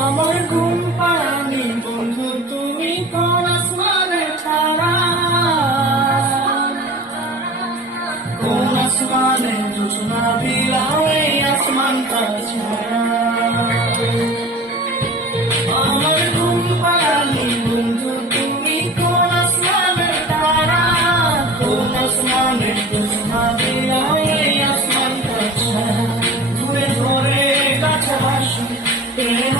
আমার ঘুম পাড়ানি বন্ধু তুমি কোন আসমানের তারা, কোন আসমানে জোছনা বিলাও এই আসমানটা ছায়া। আমার ঘুম পাড়ানি বন্ধু তুমি কোন আসমানের তারা, কোন আসমানে জোছনা বিলাও এই আসমানটা ছায়া। ঘুরে ঘুরে কাছে আসো প্রেম